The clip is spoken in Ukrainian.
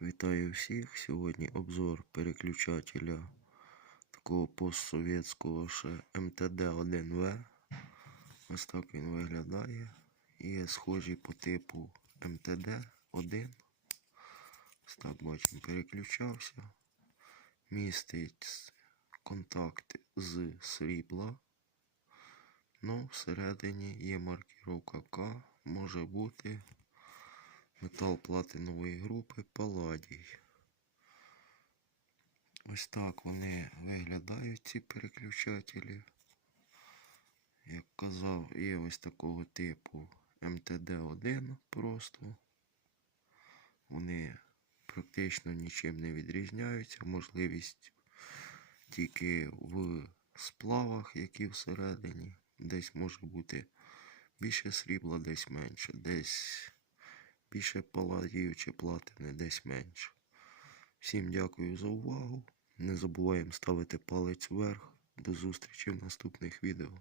Вітаю всіх! Сьогодні обзор переключателя такого постсовєтського ще МТД-1В. Ось так він виглядає. Є схожі по типу МТД-1. Ось так бачимо, переключався. Містить контакти з срібла. Ну, всередині є маркіровка К, може бути метал платинової групи Паладій. Ось так вони виглядають, ці переключателі. Як казав, є ось такого типу МТД-1 просто. Вони практично нічим не відрізняються. Можливість тільки в сплавах, які всередині. Десь може бути більше срібла, десь менше, десь більше паладів чи платини, десь менше. Всім дякую за увагу. Не забуваємо ставити палець вверх. До зустрічі в наступних відео.